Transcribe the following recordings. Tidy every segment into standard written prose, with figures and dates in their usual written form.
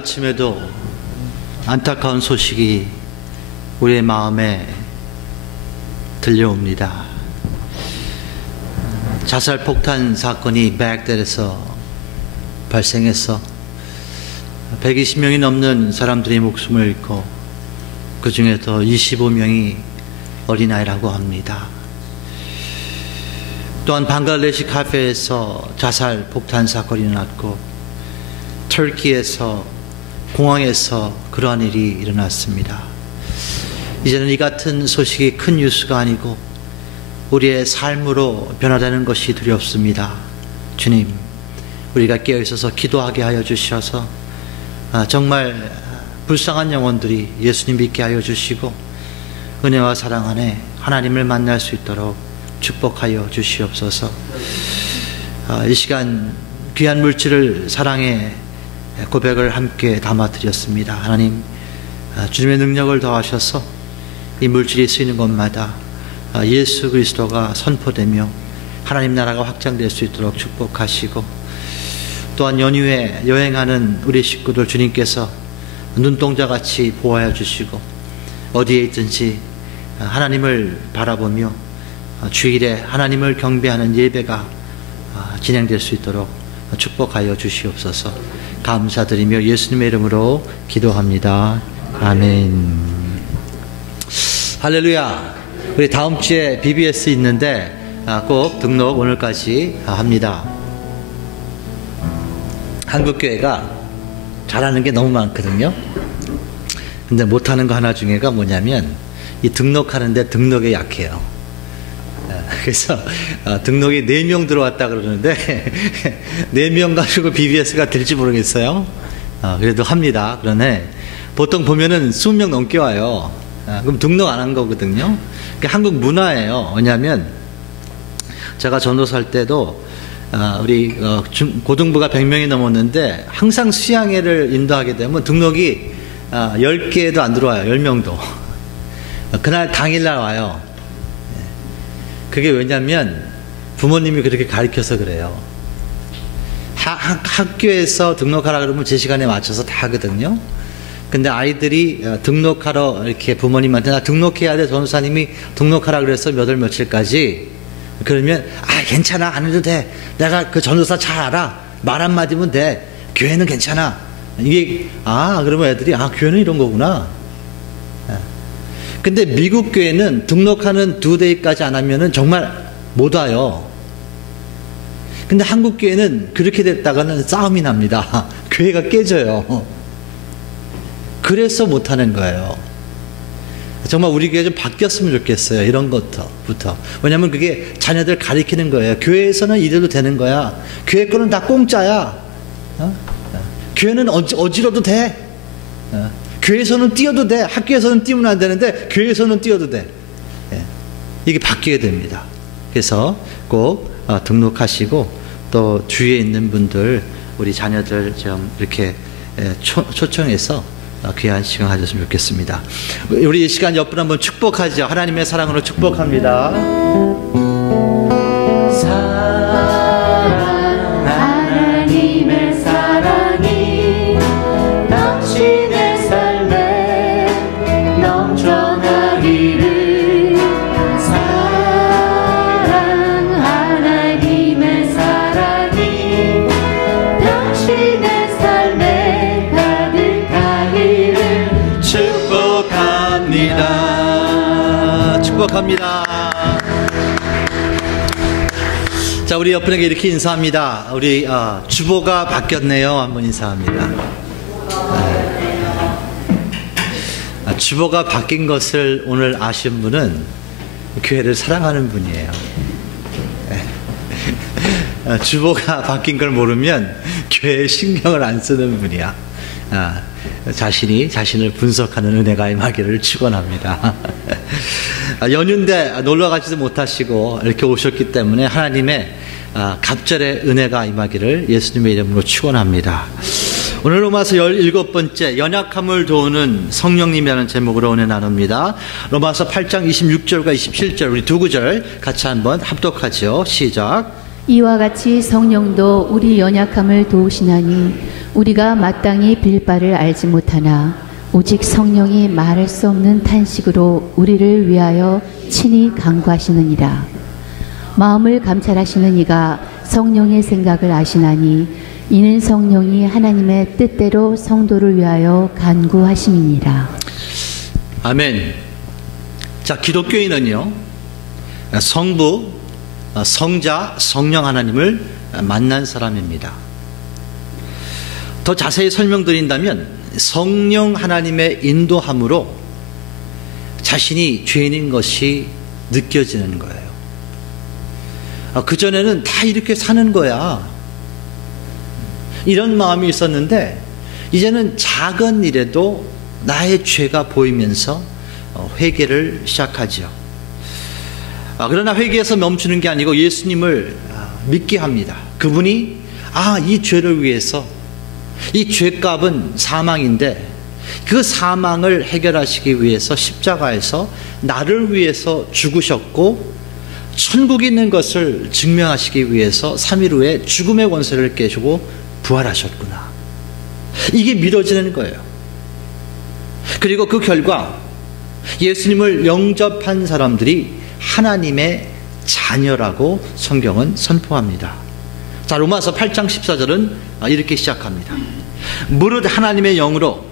아침에도 안타까운 소식이 우리의 마음에 들려옵니다. 자살 폭탄 사건이 baghdad에서 발생해서 120명이 넘는 사람들이 목숨을 잃고 그 중에서 25명이 어린아이라고 합니다. 또한 방글라데시 카페에서 자살 폭탄 사건이 일어났고 터키에서 공항에서 그러한 일이 일어났습니다. 이제는 이 같은 소식이 큰 뉴스가 아니고 우리의 삶으로 변화되는 것이 두렵습니다. 주님, 우리가 깨어있어서 기도하게 하여 주셔서 정말 불쌍한 영혼들이 예수님 믿게 하여 주시고 은혜와 사랑 안에 하나님을 만날 수 있도록 축복하여 주시옵소서. 이 시간 귀한 물질을 사랑의 고백을 함께 담아드렸습니다. 하나님, 주님의 능력을 더하셔서 이 물질이 쓰이는 곳마다 예수 그리스도가 선포되며 하나님 나라가 확장될 수 있도록 축복하시고, 또한 연휴에 여행하는 우리 식구들 주님께서 눈동자같이 보호하여 주시고 어디에 있든지 하나님을 바라보며 주일에 하나님을 경배하는 예배가 진행될 수 있도록 축복하여 주시옵소서. 감사드리며 예수님의 이름으로 기도합니다. 아멘. 할렐루야. 우리 다음 주에 BBS 있는데 꼭 등록 오늘까지 합니다. 한국교회가 잘하는 게 너무 많거든요. 근데 못하는 거 하나 중에가 뭐냐면 이 등록하는데 등록에 약해요. 그래서 등록이 4명 들어왔다 그러는데 4명 가지고 BBS가 될지 모르겠어요. 그래도 합니다. 그러네 보통 보면은 20명 넘게 와요. 그럼 등록 안 한 거거든요. 한국 문화예요. 왜냐하면 제가 전도사할 때도 우리 고등부가 100명이 넘었는데 항상 수양회를 인도하게 되면 등록이 10개도 안 들어와요. 10명도. 그날 당일날 와요. 그게 왜냐면 부모님이 그렇게 가르쳐서 그래요. 학교에서 등록하라 그러면 제 시간에 맞춰서 다 하거든요. 근데 아이들이 등록하러 이렇게 부모님한테 나 등록해야 돼, 전도사님이 등록하라 그래서 몇 월 며칠까지. 그러면 괜찮아, 안 해도 돼, 내가 그 전도사 잘 알아, 말 한마디면 돼, 교회는 괜찮아. 이게 그러면 애들이 교회는 이런 거구나. 근데 미국 교회는 등록하는 2데이까지 안 하면은 정말 못 와요. 근데 한국 교회는 그렇게 됐다가는 싸움이 납니다. 교회가 깨져요. 그래서 못 하는 거예요. 정말 우리 교회 좀 바뀌었으면 좋겠어요. 이런 것부터. 왜냐면 그게 자녀들 가리키는 거예요. 교회에서는 이래도 되는 거야. 교회 거는 다 공짜야. 교회는 어지러도 돼. 교회에서는 뛰어도 돼. 학교에서는 뛰면 안 되는데 교회에서는 뛰어도 돼. 이게 바뀌게 됩니다. 그래서 꼭 등록하시고, 또 주위에 있는 분들, 우리 자녀들 좀 이렇게 초청해서 귀한 시간 가졌으면 좋겠습니다. 우리 이 시간 옆분 한번 축복하죠. 하나님의 사랑으로 축복합니다. 축복합니다. 자, 우리 옆분에게 이렇게 인사합니다. 우리 주보가 바뀌었네요. 한번 인사합니다. 주보가 바뀐 것을 오늘 아신 분은 교회를 사랑하는 분이에요. 주보가 바뀐 걸 모르면 교회에 신경을 안 쓰는 분이야. 자신을 분석하는 은혜가 임하기를 축원합니다. 연휴인데 놀러 가지도 못하시고 이렇게 오셨기 때문에 하나님의 갑절의 은혜가 임하기를 예수님의 이름으로 축원합니다. 오늘 로마서 17번째 연약함을 도우는 성령님이라는 제목으로 은혜 나눕니다. 로마서 8장 26절과 27절 우리 두 구절 같이 한번 합독하죠. 시작. 이와 같이 성령도 우리 연약함을 도우시나니 우리가 마땅히 빌 바를 알지 못하나 오직 성령이 말할 수 없는 탄식으로 우리를 위하여 친히 간구하시느니라. 마음을 감찰하시는 이가 성령의 생각을 아시나니 이는 성령이 하나님의 뜻대로 성도를 위하여 간구하심이니라. 아멘. 자, 기독교인은요, 성부, 성자, 성령 하나님을 만난 사람입니다. 더 자세히 설명드린다면 성령 하나님의 인도함으로 자신이 죄인인 것이 느껴지는 거예요. 그전에는 다 이렇게 사는 거야, 이런 마음이 있었는데 이제는 작은 일에도 나의 죄가 보이면서 회개를 시작하죠. 그러나 회개에서 멈추는 게 아니고 예수님을 믿게 합니다. 그분이 이 죄를 위해서, 이 죄값은 사망인데 그 사망을 해결하시기 위해서 십자가에서 나를 위해서 죽으셨고 천국에 있는 것을 증명하시기 위해서 3일 후에 죽음의 권세를 깨시고 부활하셨구나, 이게 믿어지는 거예요. 그리고 그 결과 예수님을 영접한 사람들이 하나님의 자녀라고 성경은 선포합니다. 자, 로마서 8장 14절은 이렇게 시작합니다. 무릇 하나님의 영으로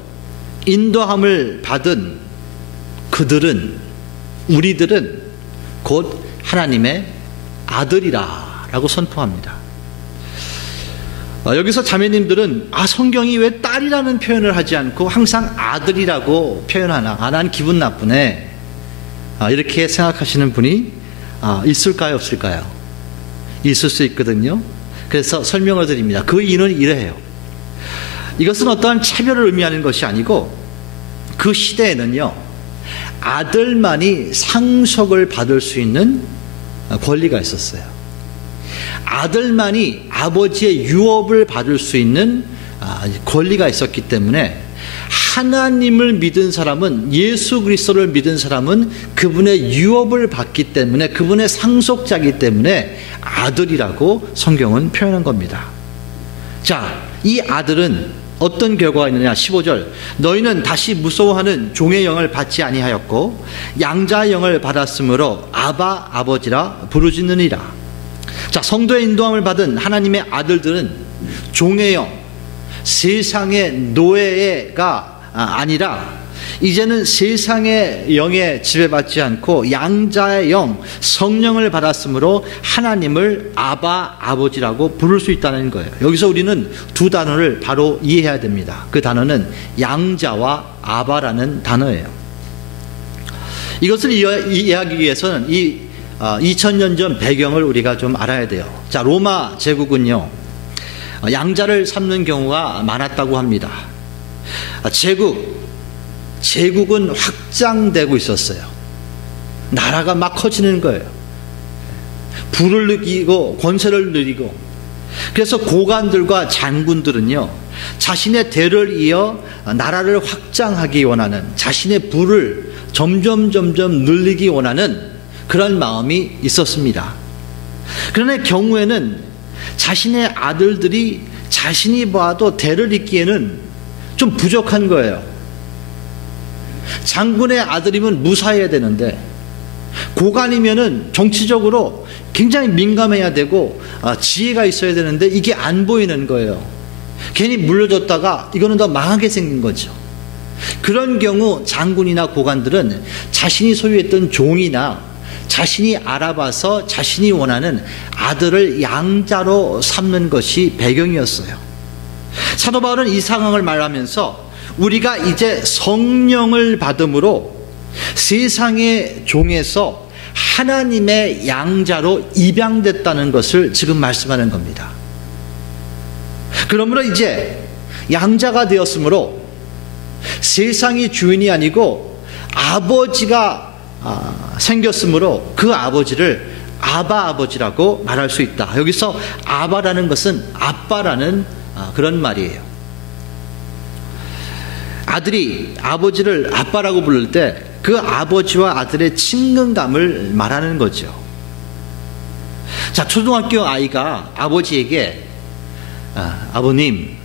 인도함을 받은 그들은, 우리들은 곧 하나님의 아들이라 라고 선포합니다. 여기서 자매님들은 성경이 왜 딸이라는 표현을 하지 않고 항상 아들이라고 표현하나, 난 기분 나쁘네, 이렇게 생각하시는 분이 있을까요, 없을까요? 있을 수 있거든요. 그래서 설명을 드립니다. 그 이유는 이래요. 이것은 어떠한 차별을 의미하는 것이 아니고 그 시대에는요, 아들만이 상속을 받을 수 있는 권리가 있었어요. 아들만이 아버지의 유업을 받을 수 있는 권리가 있었기 때문에 하나님을 믿은 사람은, 예수 그리스도를 믿은 사람은 그분의 유업을 받기 때문에, 그분의 상속자이기 때문에 아들이라고 성경은 표현한 겁니다. 자, 이 아들은 어떤 결과가 있느냐. 15절, 너희는 다시 무서워하는 종의 영을 받지 아니하였고 양자의 영을 받았으므로 아바, 아버지라 부르짖느니라. 자, 성도의 인도함을 받은 하나님의 아들들은 종의 영, 세상의 노예가 아니라 이제는 세상의 영에 지배받지 않고 양자의 영, 성령을 받았으므로 하나님을 아바, 아버지라고 부를 수 있다는 거예요. 여기서 우리는 두 단어를 바로 이해해야 됩니다. 그 단어는 양자와 아바라는 단어예요. 이것을 이해하기 위해서는 이 2000년 전 배경을 우리가 좀 알아야 돼요. 자, 로마 제국은요, 양자를 삼는 경우가 많았다고 합니다. 제국은 확장되고 있었어요. 나라가 막 커지는 거예요. 부를 누리고 권세를 누리고. 그래서 고관들과 장군들은요, 자신의 대를 이어 나라를 확장하기 원하는, 자신의 부를 점점 늘리기 원하는 그런 마음이 있었습니다. 그러나 경우에는 자신의 아들들이 자신이 봐도 대를 잇기에는 좀 부족한 거예요. 장군의 아들이면 무사해야 되는데, 고관이면은 정치적으로 굉장히 민감해야 되고 지혜가 있어야 되는데 이게 안 보이는 거예요. 괜히 물려줬다가 이거는 더 망하게 생긴 거죠. 그런 경우 장군이나 고관들은 자신이 소유했던 종이나 자신이 알아봐서 자신이 원하는 아들을 양자로 삼는 것이 배경이었어요. 사도 바울은 이 상황을 말하면서 우리가 이제 성령을 받음으로 세상의 종에서 하나님의 양자로 입양됐다는 것을 지금 말씀하는 겁니다. 그러므로 이제 양자가 되었으므로 세상이 주인이 아니고 아버지가 생겼으므로 그 아버지를 아바, 아버지라고 말할 수 있다. 여기서 아바라는 것은 아빠라는 그런 말이에요. 아들이 아버지를 아빠라고 부를 때 그 아버지와 아들의 친근감을 말하는 거죠. 자, 초등학교 아이가 아버지에게 아버님,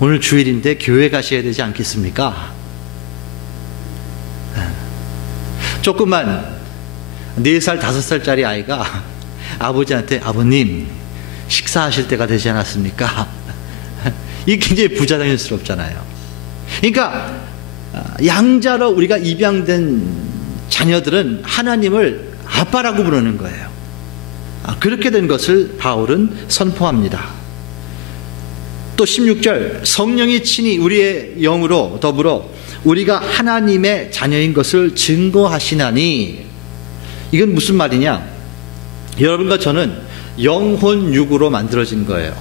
오늘 주일인데 교회 가셔야 되지 않겠습니까? 조그만 4살, 5살짜리 아이가 아버지한테 아버님, 식사하실 때가 되지 않았습니까? 이게 굉장히 부자연스럽잖아요. 그러니까 양자로 우리가 입양된 자녀들은 하나님을 아빠라고 부르는 거예요. 그렇게 된 것을 바울은 선포합니다. 또 16절, 성령이 친히 우리의 영으로 더불어 우리가 하나님의 자녀인 것을 증거하시나니. 이건 무슨 말이냐? 여러분과 저는 영혼 육으로 만들어진 거예요.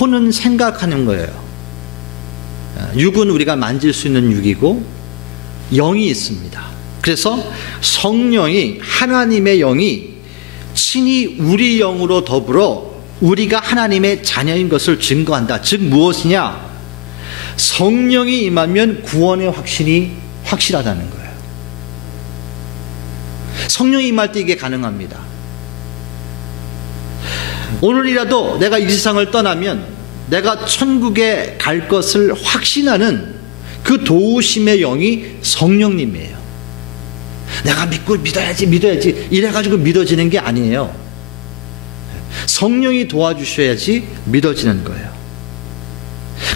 혼은 생각하는 거예요. 육은 우리가 만질 수 있는 육이고 영이 있습니다. 그래서 성령이, 하나님의 영이 친히 우리 영으로 더불어 우리가 하나님의 자녀인 것을 증거한다. 즉 무엇이냐? 성령이 임하면 구원의 확신이 확실하다는 거예요. 성령이 임할 때 이게 가능합니다. 오늘이라도 내가 이 세상을 떠나면 내가 천국에 갈 것을 확신하는 그 도우심의 영이 성령님이에요. 내가 믿어야지 이래가지고 믿어지는 게 아니에요. 성령이 도와주셔야지 믿어지는 거예요.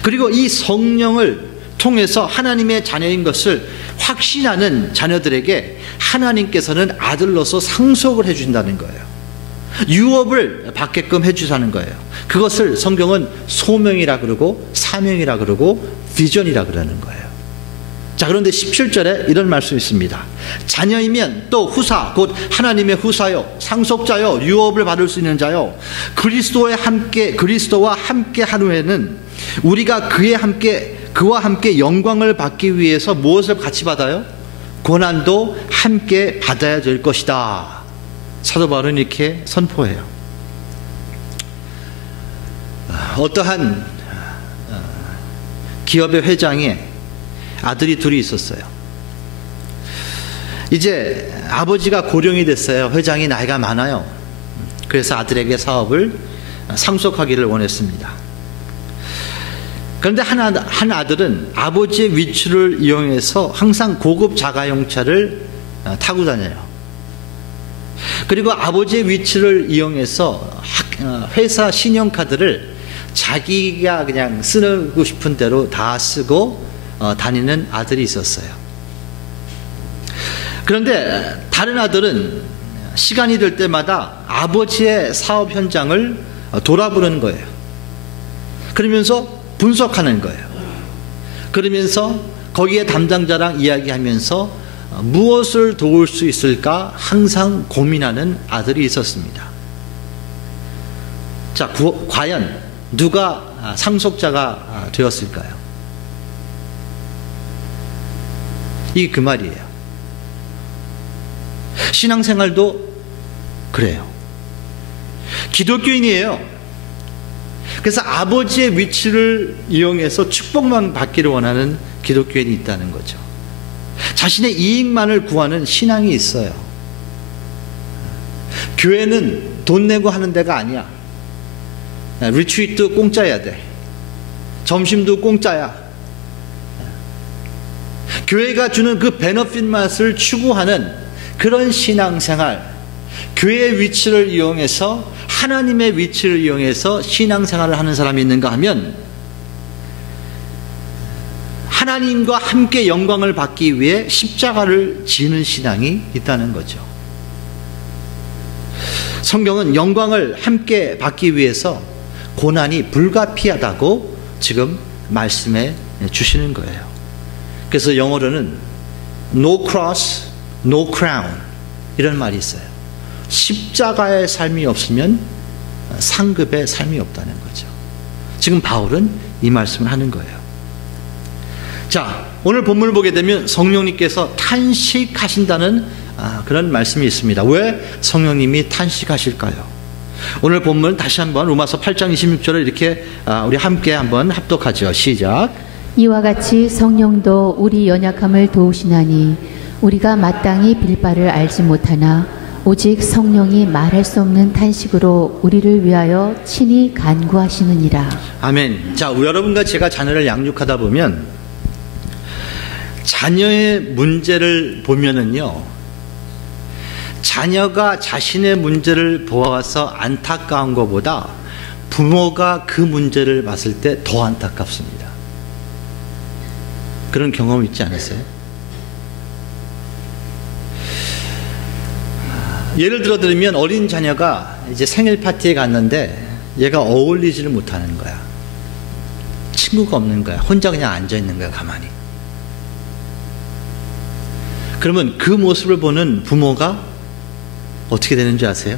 그리고 이 성령을 통해서 하나님의 자녀인 것을 확신하는 자녀들에게 하나님께서는 아들로서 상속을 해준다는 거예요. 유업을 받게끔 해주자는 거예요. 그것을 성경은 소명이라 그러고 사명이라 그러고 비전이라 그러는 거예요. 자, 그런데 17절에 이런 말씀이 있습니다. 자녀이면 또 후사, 곧 하나님의 후사요, 상속자요, 유업을 받을 수 있는 자요, 그리스도와 함께 한 후에는 우리가 그와 함께 영광을 받기 위해서 무엇을 같이 받아요? 고난도 함께 받아야 될 것이다. 사도 바울은 이렇게 선포해요. 어떠한 기업의 회장에 아들이 둘이 있었어요. 이제 아버지가 고령이 됐어요. 회장이 나이가 많아요. 그래서 아들에게 사업을 상속하기를 원했습니다. 그런데 한 아들은 아버지의 위치를 이용해서 항상 고급 자가용차를 타고 다녀요. 그리고 아버지의 위치를 이용해서 회사 신용카드를 자기가 그냥 쓰고 싶은 대로 다 쓰고 다니는 아들이 있었어요. 그런데 다른 아들은 시간이 될 때마다 아버지의 사업 현장을 돌아보는 거예요. 그러면서 분석하는 거예요. 그러면서 거기에 담당자랑 이야기하면서 무엇을 도울 수 있을까 항상 고민하는 아들이 있었습니다. 자, 과연 누가 상속자가 되었을까요? 이게 그 말이에요. 신앙생활도 그래요. 기독교인이에요. 그래서 아버지의 위치를 이용해서 축복만 받기를 원하는 기독교인이 있다는 거죠. 자신의 이익만을 구하는 신앙이 있어요. 교회는 돈 내고 하는 데가 아니야. 리트리트 공짜야 돼. 점심도 공짜야. 교회가 주는 그 베너핏 맛을 추구하는 그런 신앙생활, 교회의 위치를 이용해서, 하나님의 위치를 이용해서 신앙생활을 하는 사람이 있는가 하면 하나님과 함께 영광을 받기 위해 십자가를 지는 신앙이 있다는 거죠. 성경은 영광을 함께 받기 위해서 고난이 불가피하다고 지금 말씀해 주시는 거예요. 그래서 영어로는 no cross, no crown 이런 말이 있어요. 십자가의 삶이 없으면 상급의 삶이 없다는 거죠. 지금 바울은 이 말씀을 하는 거예요. 자, 오늘 본문을 보게 되면 성령님께서 탄식하신다는 그런 말씀이 있습니다. 왜 성령님이 탄식하실까요? 오늘 본문 다시 한번 로마서 8장 26절을 이렇게 우리 함께 한번 합독하죠. 시작. 이와 같이 성령도 우리 연약함을 도우시나니 우리가 마땅히 빌 바를 알지 못하나 오직 성령이 말할 수 없는 탄식으로 우리를 위하여 친히 간구하시느니라. 아멘. 자, 여러분과 제가 자녀를 양육하다 보면 자녀의 문제를 보면은요, 자녀가 자신의 문제를 보아서 안타까운 것보다 부모가 그 문제를 봤을 때 더 안타깝습니다. 그런 경험 있지 않으세요? 예를 들어 들면 어린 자녀가 이제 생일 파티에 갔는데 얘가 어울리지를 못하는 거야. 친구가 없는 거야. 혼자 그냥 앉아 있는 거야, 가만히. 그러면 그 모습을 보는 부모가 어떻게 되는 줄 아세요?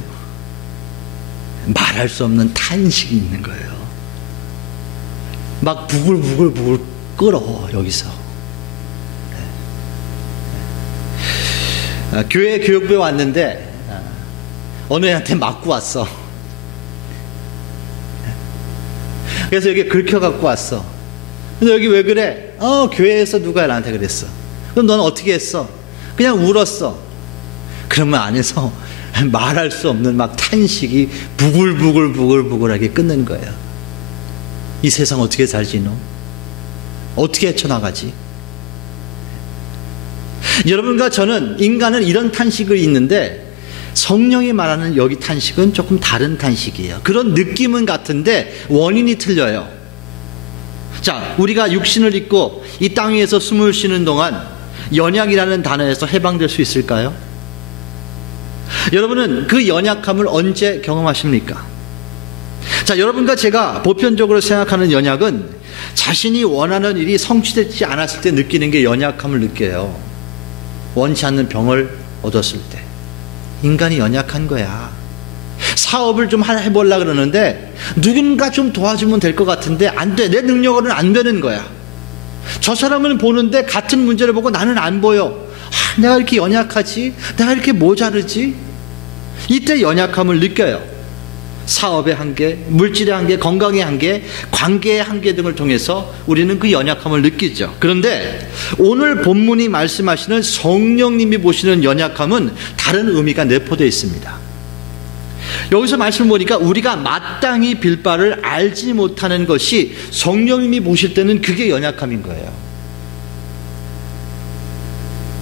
말할 수 없는 탄식이 있는 거예요. 막 부글부글 끓어, 여기서. 교회 교육부에 왔는데 어느 애한테 맞고 왔어. 그래서 여기 긁혀갖고 왔어. 근데 여기 왜 그래? 교회에서 누가 나한테 그랬어. 그럼 넌 어떻게 했어? 그냥 울었어. 그러면 안에서 말할 수 없는 막 탄식이 부글부글하게 끓는 거예요. 이 세상 어떻게 살지 너? 어떻게 헤쳐나가지? 여러분과 저는, 인간은 이런 탄식이 있는데 성령이 말하는 여기 탄식은 조금 다른 탄식이에요. 그런 느낌은 같은데 원인이 틀려요. 자, 우리가 육신을 입고 이 땅 위에서 숨을 쉬는 동안 연약이라는 단어에서 해방될 수 있을까요? 여러분은 그 연약함을 언제 경험하십니까? 자, 여러분과 제가 보편적으로 생각하는 연약은 자신이 원하는 일이 성취되지 않았을 때 느끼는 게 연약함을 느껴요. 원치 않는 병을 얻었을 때. 인간이 연약한 거야. 사업을 좀 해보려고 그러는데 누군가 좀 도와주면 될 것 같은데 안 돼. 내 능력으로는 안 되는 거야. 저 사람은 보는데 같은 문제를 보고 나는 안 보여. 내가 이렇게 연약하지? 내가 이렇게 모자르지? 이때 연약함을 느껴요. 사업의 한계, 물질의 한계, 건강의 한계, 관계의 한계 등을 통해서 우리는 그 연약함을 느끼죠. 그런데 오늘 본문이 말씀하시는 성령님이 보시는 연약함은 다른 의미가 내포되어 있습니다. 여기서 말씀을 보니까 우리가 마땅히 빌 바를 알지 못하는 것이 성령님이 보실 때는 그게 연약함인 거예요.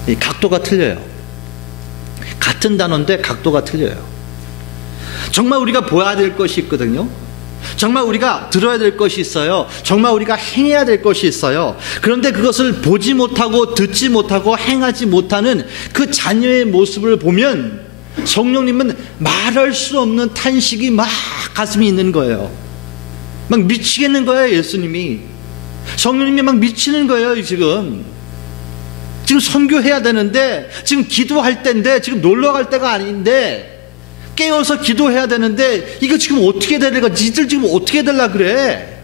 이 각도가 틀려요. 같은 단어인데 각도가 틀려요. 정말 우리가 보아야 될 것이 있거든요. 정말 우리가 들어야 될 것이 있어요. 정말 우리가 행해야 될 것이 있어요. 그런데 그것을 보지 못하고 듣지 못하고 행하지 못하는 그 자녀의 모습을 보면 성령님은 말할 수 없는 탄식이 막 가슴이 있는 거예요. 막 미치겠는 거예요. 예수님이, 성령님이 막 미치는 거예요. 지금 선교해야 되는데, 지금 기도할 때인데, 지금 놀러 갈 때가 아닌데, 깨어서 기도해야 되는데 이거 지금 어떻게 되려고, 니들 지금 어떻게 되려 그래?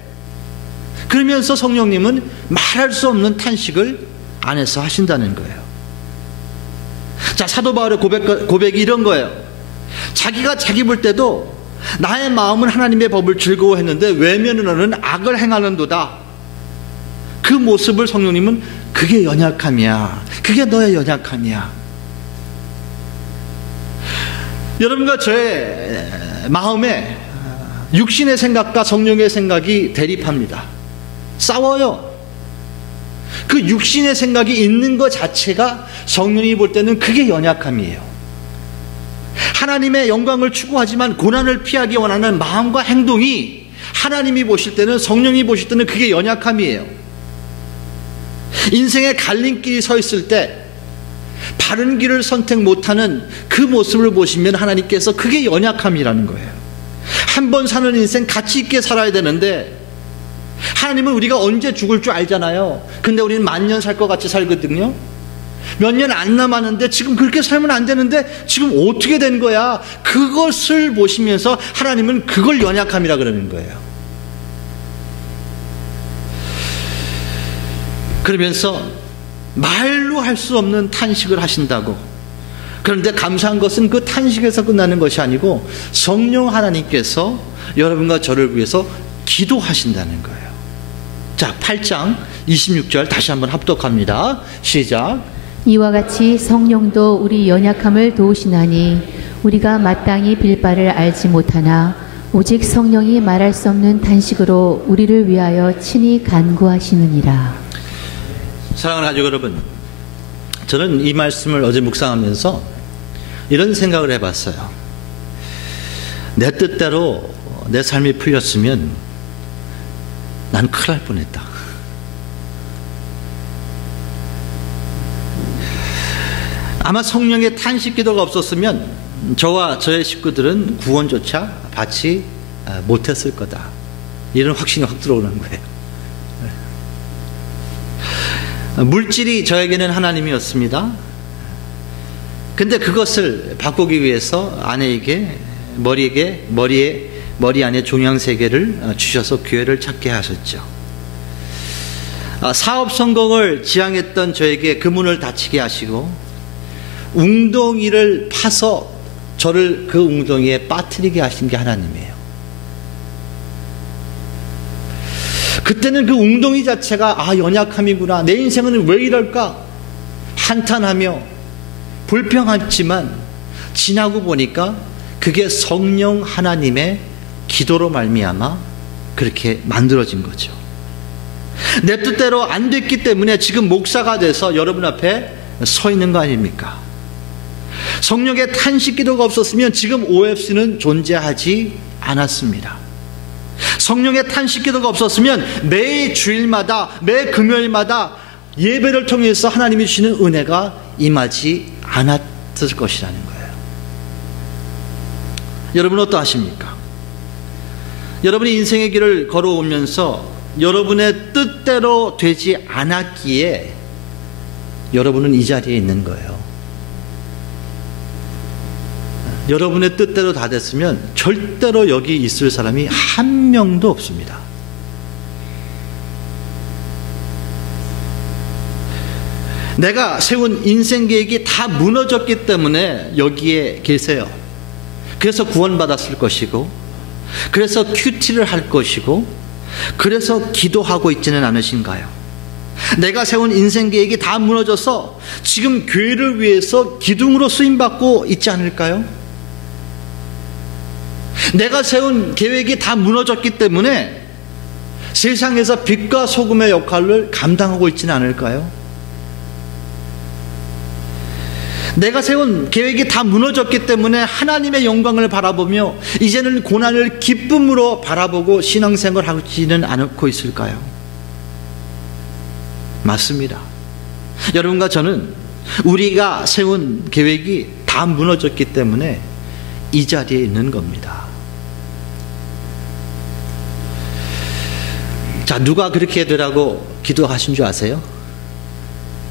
그러면서 성령님은 말할 수 없는 탄식을 안에서 하신다는 거예요. 자, 사도 바울의 고백이 이런 거예요. 자기가 자기 볼 때도 나의 마음은 하나님의 법을 즐거워했는데 외면으로는 악을 행하는도다. 그 모습을 성령님은 그게 연약함이야. 그게 너의 연약함이야. 여러분과 저의 마음에 육신의 생각과 성령의 생각이 대립합니다. 싸워요. 그 육신의 생각이 있는 것 자체가 성령이 볼 때는 그게 연약함이에요. 하나님의 영광을 추구하지만 고난을 피하기 원하는 마음과 행동이 하나님이 보실 때는, 성령이 보실 때는 그게 연약함이에요. 인생의 갈림길이 서 있을 때 바른 길을 선택 못하는 그 모습을 보시면 하나님께서 그게 연약함이라는 거예요. 한 번 사는 인생 가치 있게 살아야 되는데 하나님은 우리가 언제 죽을 줄 알잖아요. 근데 우리는 만년 살 것 같이 살거든요. 몇 년 안 남았는데 지금 그렇게 살면 안 되는데 지금 어떻게 된 거야? 그것을 보시면서 하나님은 그걸 연약함이라 그러는 거예요. 그러면서 말로 할 수 없는 탄식을 하신다고. 그런데 감사한 것은 그 탄식에서 끝나는 것이 아니고 성령 하나님께서 여러분과 저를 위해서 기도하신다는 거예요. 자, 8장 26절 다시 한번 합독합니다. 시작. 이와 같이 성령도 우리 연약함을 도우시나니 우리가 마땅히 빌 바를 알지 못하나 오직 성령이 말할 수 없는 탄식으로 우리를 위하여 친히 간구하시느니라. 사랑하는 가족 여러분, 저는 이 말씀을 어제 묵상하면서 이런 생각을 해봤어요. 내 뜻대로 내 삶이 풀렸으면 난 큰일 날 뻔했다. 아마 성령의 탄식 기도가 없었으면 저와 저의 식구들은 구원조차 받지 못했을 거다. 이런 확신이 확 들어오는 거예요. 물질이 저에게는 하나님이었습니다. 근데 그것을 바꾸기 위해서 아내에게 머리 안에 종양세계를 주셔서 교회를 찾게 하셨죠. 사업 성공을 지향했던 저에게 그 문을 닫히게 하시고 웅덩이를 파서 저를 그 웅덩이에 빠뜨리게 하신 게 하나님이에요. 그때는 그 웅덩이 자체가 연약함이구나, 내 인생은 왜 이럴까 한탄하며 불평했지만 지나고 보니까 그게 성령 하나님의 기도로 말미암아 그렇게 만들어진 거죠. 내 뜻대로 안 됐기 때문에 지금 목사가 돼서 여러분 앞에 서 있는 거 아닙니까? 성령의 탄식 기도가 없었으면 지금 OFC는 존재하지 않았습니다. 성령의 탄식 기도가 없었으면 매 주일마다 매 금요일마다 예배를 통해서 하나님이 주시는 은혜가 임하지 않았을 것이라는 거예요. 여러분 어떠하십니까? 여러분이 인생의 길을 걸어오면서 여러분의 뜻대로 되지 않았기에 여러분은 이 자리에 있는 거예요. 여러분의 뜻대로 다 됐으면 절대로 여기 있을 사람이 한 명도 없습니다. 내가 세운 인생 계획이 다 무너졌기 때문에 여기에 계세요. 그래서 구원받았을 것이고, 그래서 큐티를 할 것이고, 그래서 기도하고 있지는 않으신가요? 내가 세운 인생 계획이 다 무너져서 지금 교회를 위해서 기둥으로 쓰임받고 있지 않을까요? 내가 세운 계획이 다 무너졌기 때문에 세상에서 빛과 소금의 역할을 감당하고 있지는 않을까요? 내가 세운 계획이 다 무너졌기 때문에 하나님의 영광을 바라보며 이제는 고난을 기쁨으로 바라보고 신앙생활을 하지는 않고 있을까요? 맞습니다. 여러분과 저는 우리가 세운 계획이 다 무너졌기 때문에 이 자리에 있는 겁니다. 자, 누가 그렇게 되라고 기도하신 줄 아세요?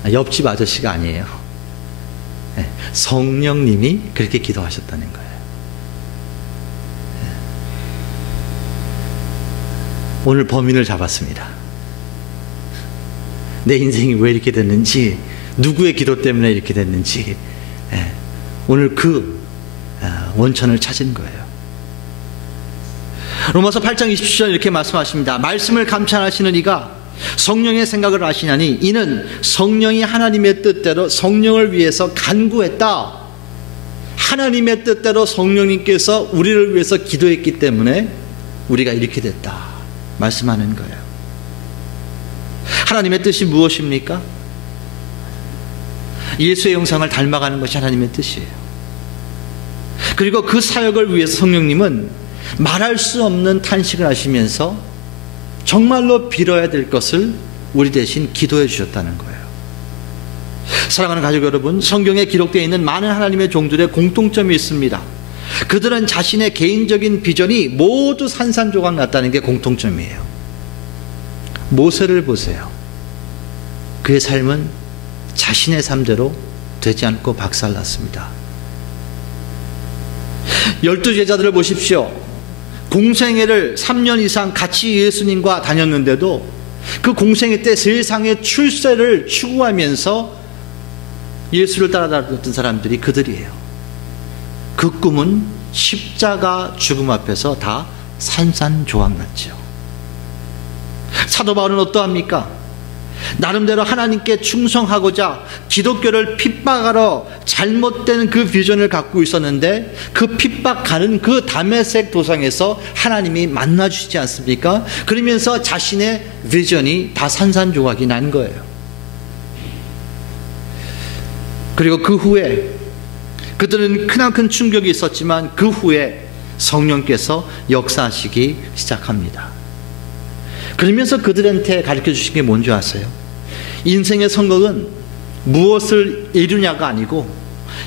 옆집 아저씨가 아니에요. 성령님이 그렇게 기도하셨다는 거예요. 오늘 범인을 잡았습니다. 내 인생이 왜 이렇게 됐는지, 누구의 기도 때문에 이렇게 됐는지, 오늘 그 원천을 찾은 거예요. 로마서 8장 27절 이렇게 말씀하십니다. 말씀을 감찰하시는 이가 성령의 생각을 아시나니 이는 성령이 하나님의 뜻대로 성령을 위해서 간구했다. 하나님의 뜻대로 성령님께서 우리를 위해서 기도했기 때문에 우리가 이렇게 됐다 말씀하는 거예요. 하나님의 뜻이 무엇입니까? 예수의 형상을 닮아가는 것이 하나님의 뜻이에요. 그리고 그 사역을 위해서 성령님은 말할 수 없는 탄식을 하시면서 정말로 빌어야 될 것을 우리 대신 기도해 주셨다는 거예요. 사랑하는 가족 여러분, 성경에 기록되어 있는 많은 하나님의 종들의 공통점이 있습니다. 그들은 자신의 개인적인 비전이 모두 산산조각 났다는 게 공통점이에요. 모세를 보세요. 그의 삶은 자신의 삶대로 되지 않고 박살났습니다. 12제자들을 보십시오. 공생애를 3년 이상 같이 예수님과 다녔는데도 그 공생애 때 세상의 출세를 추구하면서 예수를 따라다녔던 사람들이 그들이에요. 그 꿈은 십자가 죽음 앞에서 다 산산조각 났죠. 사도 바울은 어떠합니까? 나름대로 하나님께 충성하고자 기독교를 핍박하러 잘못된 그 비전을 갖고 있었는데, 그 핍박하는 그 다메섹 도상에서 하나님이 만나주시지 않습니까? 그러면서 자신의 비전이 다 산산조각이 난 거예요. 그리고 그 후에 그들은 크나큰 충격이 있었지만 그 후에 성령께서 역사하시기 시작합니다. 그러면서 그들한테 가르쳐 주신 게 뭔지 아세요? 인생의 성공은 무엇을 이루냐가 아니고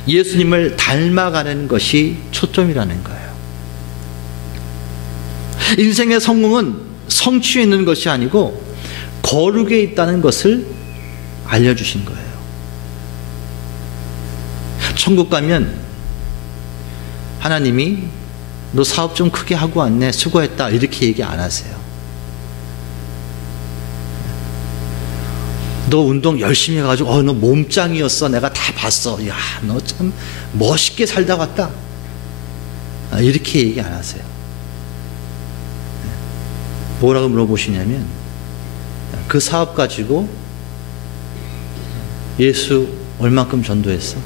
예수님을 닮아가는 것이 초점이라는 거예요. 인생의 성공은 성취에 있는 것이 아니고 거룩에 있다는 것을 알려주신 거예요. 천국 가면 하나님이 너 사업 좀 크게 하고 왔네, 수고했다, 이렇게 얘기 안 하세요. 너 운동 열심히 해가지고 너 몸짱이었어, 내가 다 봤어, 야 너 참 멋있게 살다 왔다, 이렇게 얘기 안 하세요. 뭐라고 물어보시냐면, 그 사업 가지고 예수 얼만큼 전도했어?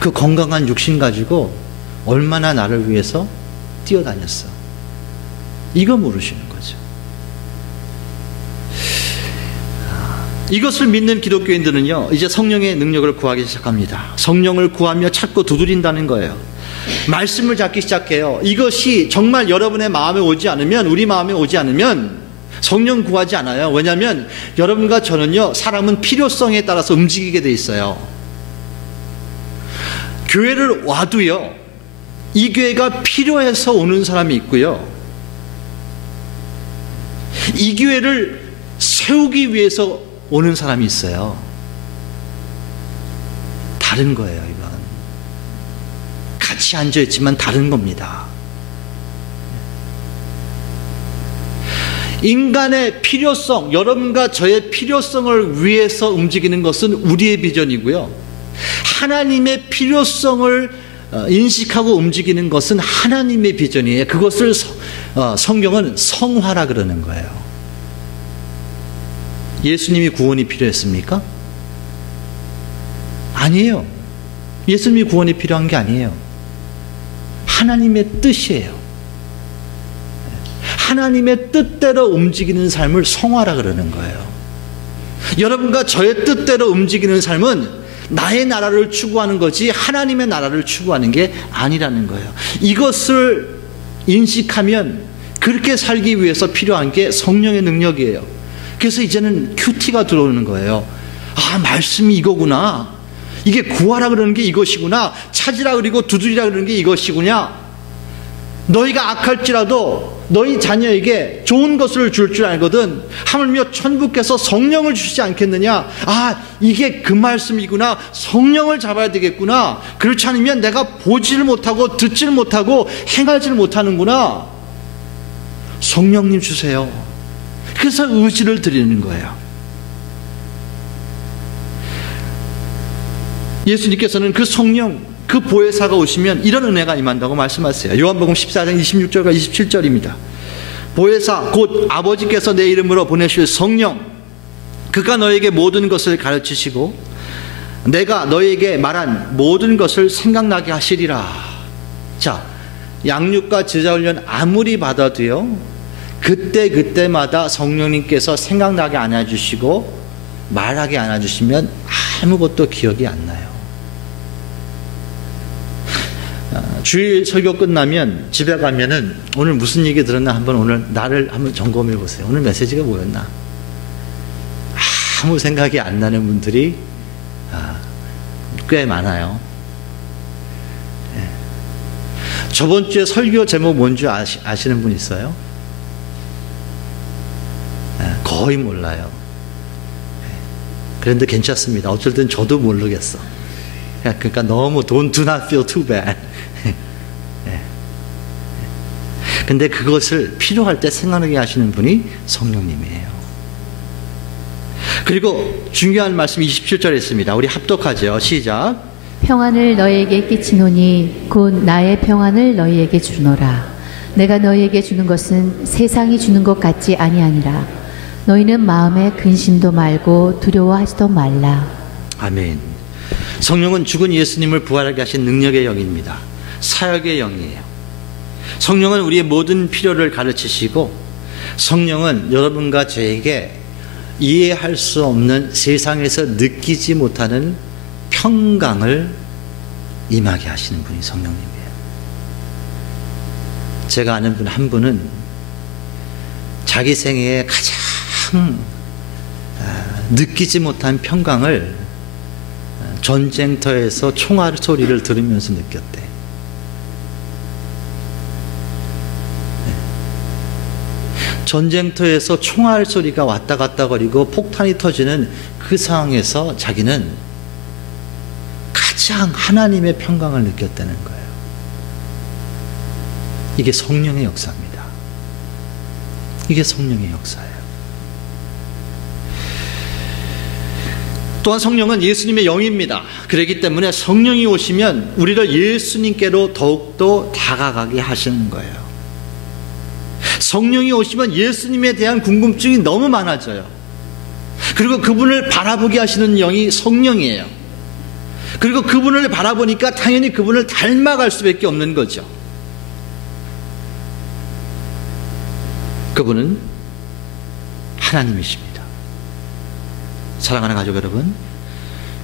그 건강한 육신 가지고 얼마나 나를 위해서 뛰어다녔어? 이거 물으시는 거죠. 이것을 믿는 기독교인들은요, 이제 성령의 능력을 구하기 시작합니다. 성령을 구하며 찾고 두드린다는 거예요. 말씀을 잡기 시작해요. 이것이 정말 여러분의 마음에 오지 않으면, 우리 마음에 오지 않으면 성령 구하지 않아요. 왜냐하면 여러분과 저는요, 사람은 필요성에 따라서 움직이게 돼 있어요. 교회를 와도요, 이 교회가 필요해서 오는 사람이 있고요, 이 교회를 세우기 위해서 오는 사람이 있어요. 다른 거예요. 이건 같이 앉아있지만 다른 겁니다. 인간의 필요성, 여러분과 저의 필요성을 위해서 움직이는 것은 우리의 비전이고요, 하나님의 필요성을 인식하고 움직이는 것은 하나님의 비전이에요. 그것을 성경은 성화라 그러는 거예요. 예수님이 구원이 필요했습니까? 아니에요. 예수님이 구원이 필요한 게 아니에요. 하나님의 뜻이에요. 하나님의 뜻대로 움직이는 삶을 성화라 그러는 거예요. 여러분과 저의 뜻대로 움직이는 삶은 나의 나라를 추구하는 거지 하나님의 나라를 추구하는 게 아니라는 거예요. 이것을 인식하면 그렇게 살기 위해서 필요한 게 성령의 능력이에요. 그래서 이제는 큐티가 들어오는 거예요. 아, 말씀이 이거구나, 이게 구하라 그러는 게 이것이구나, 찾으라 그리고 두드리라 그러는 게 이것이구나. 너희가 악할지라도 너희 자녀에게 좋은 것을 줄 줄 알거든 하물며 천부께서 성령을 주시지 않겠느냐. 아, 이게 그 말씀이구나, 성령을 잡아야 되겠구나. 그렇지 않으면 내가 보지를 못하고 듣지를 못하고 행하지를 못하는구나. 성령님 주세요. 그래서 의지를 드리는 거예요. 예수님께서는 그 성령, 그 보혜사가 오시면 이런 은혜가 임한다고 말씀하세요. 요한복음 14장 26절과 27절입니다. 보혜사 곧 아버지께서 내 이름으로 보내실 성령, 그가 너에게 모든 것을 가르치시고 내가 너에게 말한 모든 것을 생각나게 하시리라. 자, 양육과 제자훈련 아무리 받아도요, 그때마다 성령님께서 생각나게 안아주시고 말하게 안아주시면 아무것도 기억이 안 나요. 주일 설교 끝나면 집에 가면은 오늘 무슨 얘기 들었나 한번, 오늘 나를 한번 점검해 보세요. 오늘 메시지가 뭐였나? 아무 생각이 안 나는 분들이 꽤 많아요. 저번 주에 설교 제목 뭔지 아시는 분 있어요? 거의 몰라요. 그런데 괜찮습니다. 어쩔 땐 저도 모르겠어. 그러니까 너무 do not feel too bad. 근데 그것을 필요할 때 생각나게 하시는 분이 성령님이에요. 그리고 중요한 말씀 27절에 있습니다. 우리 합독하죠. 시작. 평안을 너희에게 끼치노니 곧 나의 평안을 너희에게 주노라. 내가 너희에게 주는 것은 세상이 주는 것 같지 아니하니라. 너희는 마음에 근심도 말고 두려워하지도 말라. 아멘. 성령은 죽은 예수님을 부활하게 하신 능력의 영입니다. 사역의 영이에요. 성령은 우리의 모든 필요를 가르치시고, 성령은 여러분과 저에게 이해할 수 없는, 세상에서 느끼지 못하는 평강을 임하게 하시는 분이 성령님이에요. 제가 아는 분 한 분은 자기 생애에 가장 느끼지 못한 평강을 전쟁터에서 총알 소리를 들으면서 느꼈대. 전쟁터에서 총알 소리가 왔다 갔다 거리고 폭탄이 터지는 그 상황에서 자기는 가장 하나님의 평강을 느꼈다는 거예요. 이게 성령의 역사입니다. 이게 성령의 역사예요. 또한 성령은 예수님의 영입니다. 그렇기 때문에 성령이 오시면 우리를 예수님께로 더욱더 다가가게 하시는 거예요. 성령이 오시면 예수님에 대한 궁금증이 너무 많아져요. 그리고 그분을 바라보게 하시는 영이 성령이에요. 그리고 그분을 바라보니까 당연히 그분을 닮아갈 수밖에 없는 거죠. 그분은 하나님이십니다. 사랑하는 가족 여러분,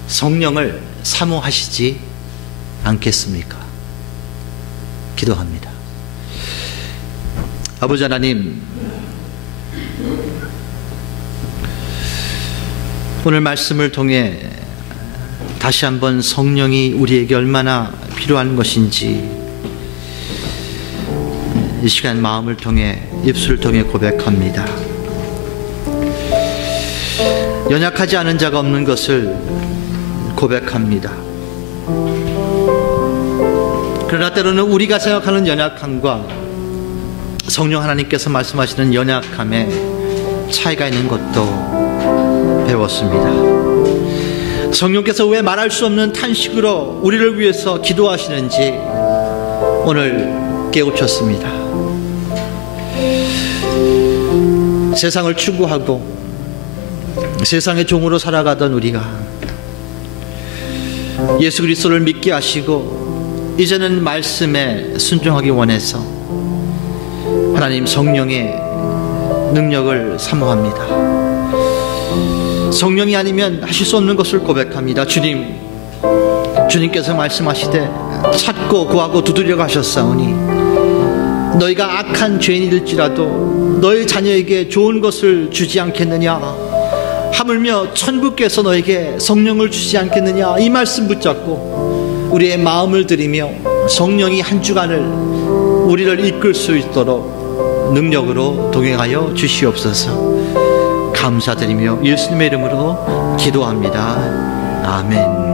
성령을 사모하시지 않겠습니까? 기도합니다. 아버지 하나님, 오늘 말씀을 통해 다시 한번 성령이 우리에게 얼마나 필요한 것인지 이 시간 마음을 통해, 입술을 통해 고백합니다. 연약하지 않은 자가 없는 것을 고백합니다. 그러나 때로는 우리가 생각하는 연약함과 성령 하나님께서 말씀하시는 연약함에 차이가 있는 것도 배웠습니다. 성령께서 왜 말할 수 없는 탄식으로 우리를 위해서 기도하시는지 오늘 깨우쳤습니다. 세상을 추구하고 세상의 종으로 살아가던 우리가 예수 그리스도를 믿게 하시고 이제는 말씀에 순종하기 원해서 하나님 성령의 능력을 사모합니다. 성령이 아니면 하실 수 없는 것을 고백합니다. 주님께서 말씀하시되 찾고 구하고 두드리려고 하셨사오니 너희가 악한 죄인일지라도 너희 자녀에게 좋은 것을 주지 않겠느냐, 하물며 천국께서 너에게 성령을 주지 않겠느냐, 이 말씀 붙잡고 우리의 마음을 들이며 성령이 한 주간을 우리를 이끌 수 있도록 능력으로 동행하여 주시옵소서. 감사드리며 예수님의 이름으로 기도합니다. 아멘.